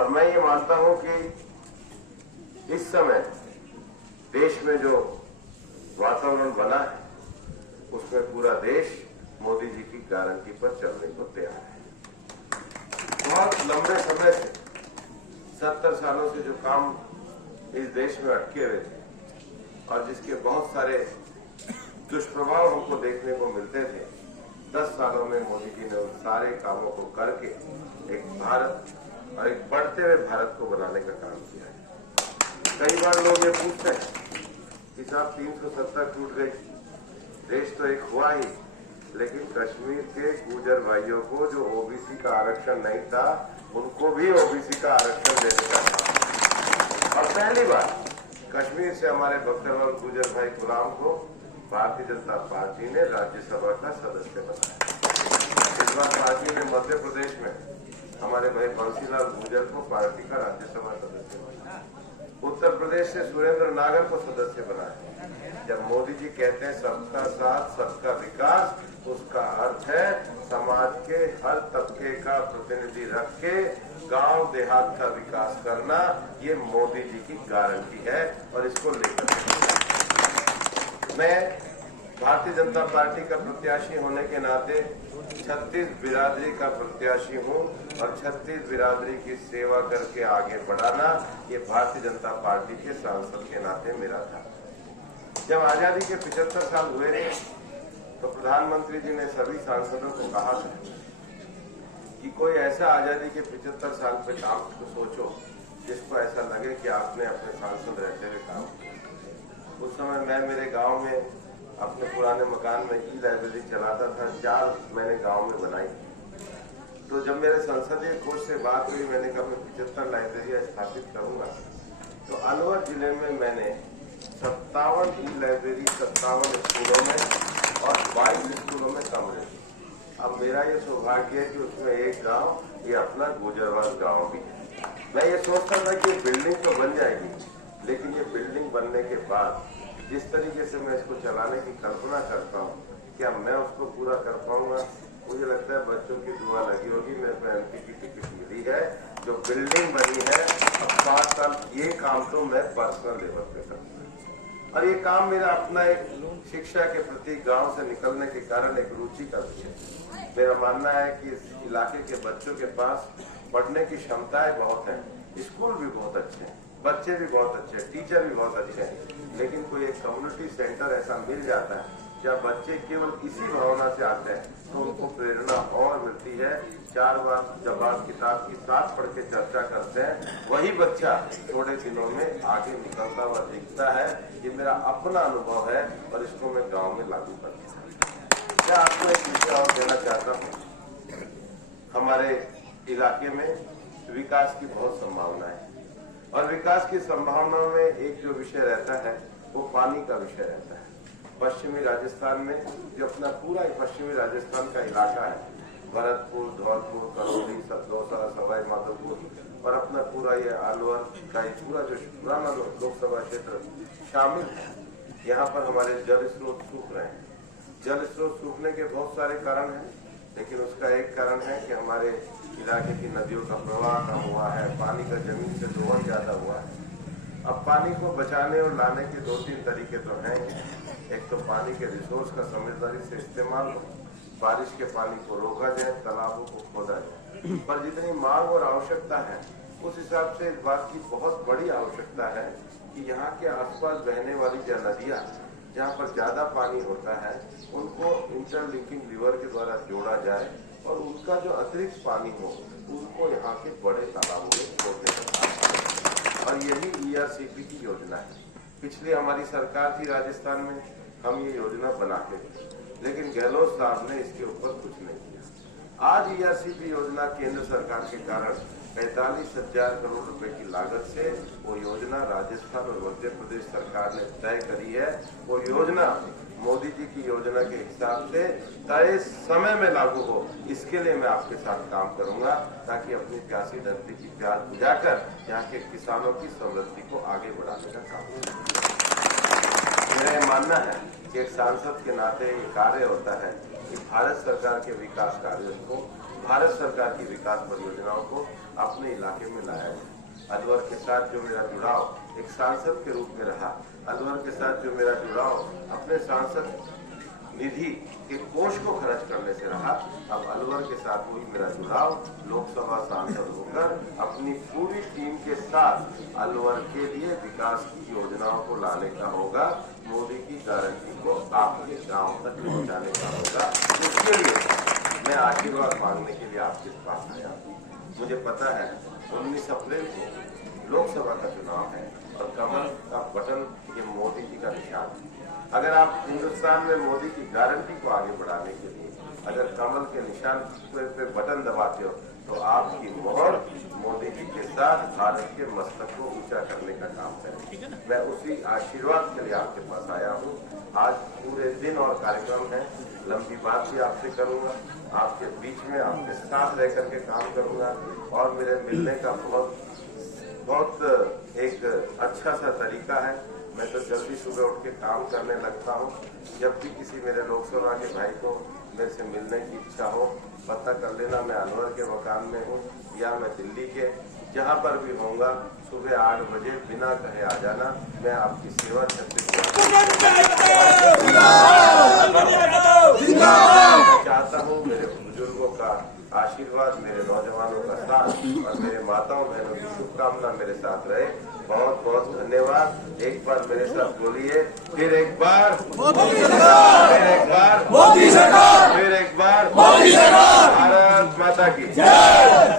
और मैं ये मानता हूं कि इस समय देश में जो वातावरण बना है उसमें पूरा देश मोदी जी की गारंटी पर चलने को तैयार है। बहुत लंबे समय से 70 सालों से जो काम इस देश में अटके हुए थे और जिसके बहुत सारे दुष्प्रभाव हमको देखने को मिलते थे, 10 सालों में मोदी जी ने उन सारे कामों को करके एक भारत और एक बढ़ते हुए भारत को बनाने का काम किया है। कई बार लोग ये पूछते हैं कि साहब 370 टूट गई, देश तो एक हुआ ही, लेकिन कश्मीर के गुर्जर भाइयों को जो ओबीसी का आरक्षण नहीं था उनको भी ओबीसी का आरक्षण देने का था। और पहली बार कश्मीर से हमारे बख्तरवाल गुर्जर भाई गुलाम को भारतीय जनता पार्टी ने राज्यसभा का सदस्य बनाया। इस बार पार्टी ने मध्य प्रदेश में हमारे भाई बंसीलाल गुर्जर को पार्टी का राज्यसभा सदस्य बनाया। उत्तर प्रदेश से सुरेंद्र नागर को सदस्य बनाया। जब मोदी जी कहते हैं सबका साथ सबका विकास, उसका अर्थ है समाज के हर तबके का प्रतिनिधि रख के गांव देहात का विकास करना। ये मोदी जी की गारंटी है और इसको लेकर मैं भारतीय जनता पार्टी का प्रत्याशी होने के नाते 36 बिरादरी का प्रत्याशी हूं और 36 बिरादरी की सेवा करके आगे बढ़ाना ये भारतीय जनता पार्टी के सांसद के नाते मेरा था। जब आजादी के 75 साल हुए थे तो प्रधानमंत्री जी ने सभी सांसदों को कहा था कि कोई ऐसा आजादी के 75 साल पे काम को सोचो जिसको ऐसा लगे कि आपने अपने सांसद रहते हुए काम किया। उस समय मैं मेरे गांव में अपने पुराने मकान में ई लाइब्रेरी चलाता था, 4 मैंने गांव में बनाई। तो जब मेरे संसदीय कोष से बात हुई, मैंने कहा मैं 75 लाइब्रेरियां स्थापित करूंगा। तो अलवर जिले में मैंने 57 ई लाइब्रेरी 57 स्कूलों में और 22 स्कूलों में कमरे। अब मेरा ये सौभाग्य है कि उसमें एक गांव ये अपना गुजरवाल गांव भी है। मैं ये सोचता था कि बिल्डिंग तो बन जाएगी, लेकिन ये बिल्डिंग बनने के बाद जिस तरीके से मैं इसको चलाने की कल्पना करता हूँ, क्या मैं उसको पूरा कर पाऊंगा? मुझे लगता है बच्चों की दुआ लगी होगी। मेरे को एमपी की टिकट मिली है, जो बिल्डिंग बनी है। अब 5 साल ये काम तो मैं पर्सनल लेवल पे करूँगा और ये काम मेरा अपना एक शिक्षा के प्रति गांव से निकलने के कारण एक रुचि का विषय। मेरा मानना है कि इस इलाके के बच्चों के पास पढ़ने की क्षमताएं बहुत हैं, स्कूल भी बहुत अच्छे हैं, बच्चे भी बहुत अच्छे हैं, टीचर भी बहुत अच्छे हैं, लेकिन कोई एक कम्युनिटी सेंटर ऐसा मिल जाता है जब बच्चे केवल इसी भावना से आते हैं तो उनको प्रेरणा और मिलती है। 4 बार जब आप किताब की साथ पढ़ के चर्चा करते हैं, वही बच्चा थोड़े दिनों में आगे निकलता हुआ दिखता है। ये मेरा अपना अनुभव है और इसको मैं गांव में लागू करता हूँ। क्या आपको एक विषय और देना चाहता हूँ। हमारे इलाके में विकास की बहुत संभावना है और विकास की संभावना में एक जो विषय रहता है वो पानी का विषय रहता है। पश्चिमी राजस्थान में जो अपना पूरा पश्चिमी राजस्थान का इलाका है, भरतपुर, धौलपुर, करौली, दौसा, सवाई माधोपुर और अपना पूरा ये अलवर का पूरा जो पुराना लोकसभा क्षेत्र शामिल है, यहाँ पर हमारे जल स्रोत सूख रहे हैं। जल स्रोत सूखने के बहुत सारे कारण हैं, लेकिन उसका एक कारण है कि हमारे इलाके की नदियों का प्रवाह कम हुआ है, पानी का जमीन से दोहन ज्यादा हुआ है। अब पानी को बचाने और लाने के 2-3 तरीके तो हैं। एक तो पानी के रिसोर्स का समझदारी से इस्तेमाल हो, बारिश के पानी को रोका जाए, तालाबों को खोदा जाए, पर जितनी मांग और आवश्यकता है उस हिसाब से इस बात की बहुत बड़ी आवश्यकता है कि यहाँ के आसपास बहने वाली जो नदियाँ जहाँ पर ज्यादा पानी होता है उनको इंटरलिंकिंग रिवर के द्वारा जोड़ा जाए और उनका जो अतिरिक्त पानी हो उनको यहाँ के बड़े तालाबों में छोड़ने का काम। और यही ERCP की योजना है। पिछली हमारी सरकार थी राजस्थान में, हम ये योजना बनाते थे, लेकिन गहलोत साहब ने इसके ऊपर कुछ नहीं किया। आज ERCP योजना केंद्र सरकार के कारण 45,000 करोड़ रुपए की लागत से वो योजना राजस्थान और मध्य प्रदेश सरकार ने तय करी है। वो योजना मोदी जी की योजना के हिसाब से तय समय में लागू हो, इसके लिए मैं आपके साथ काम करूंगा ताकि अपनी प्यासी धरती की प्यास बुझाकर यहाँ के किसानों की समृद्धि को आगे बढ़ाने का काम करूंगा। मेरा ये मानना है कि एक सांसद के नाते ये कार्य होता है कि भारत सरकार के विकास कार्यों को भारत सरकार की विकास परियोजनाओं को अपने इलाके में लाया है। अलवर के साथ जो मेरा जुड़ाव एक सांसद के रूप में रहा, अलवर के साथ जो मेरा जुड़ाव अपने सांसद निधि के कोष को खर्च करने से रहा, अब अलवर के साथ हुई मेरा जुड़ाव लोकसभा सांसद होकर अपनी पूरी टीम के साथ अलवर के लिए विकास की योजनाओं को लाने का होगा। मोदी की गारंटी को आपके गांव तक पहुंचाने का होगा। इसके लिए मैं आशीर्वाद मांगने के लिए आपके पास आया। मुझे पता है 19 अप्रैल को लोकसभा का चुनाव है और कमल का बटन ये मोदी जी का निशान है। अगर आप हिंदुस्तान में मोदी की गारंटी को आगे बढ़ाने के लिए अगर कमल के निशान पे बटन दबाते हो तो आपकी मोहर मोदी जी के साथ भारत के मस्तक को ऊंचा करने का काम करें। मैं उसी आशीर्वाद के लिए आपके पास आया हूँ। आज पूरे दिन और कार्यक्रम है, लंबी बात भी आपसे करूंगा, आपके बीच में आपके साथ रह करके काम करूंगा और मेरे मिलने का बहुत एक अच्छा सा तरीका है। मैं तो जल्दी सुबह उठ के काम करने लगता हूँ। जब भी किसी मेरे लोकसभा के भाई को मेरे से मिलने की इच्छा हो, पता कर लेना मैं अलवर के मकान में हूँ या मैं दिल्ली के जहाँ पर भी होऊंगा, सुबह 8 बजे बिना कहे आ जाना। मैं आपकी सेवा चाहता हूँ। मेरे बुजुर्गों का आशीर्वाद, मेरे नौजवानों का साथ और मेरे माताओं बहनों की शुभकामना मेरे साथ रहे। बहुत बहुत धन्यवाद। एक बार मेरे साथ बोलिए, फिर एक बार मोदी सरकार, फिर एक बार मोदी सरकार, फिर एक बार मोदी सरकार। भारत माता की जय।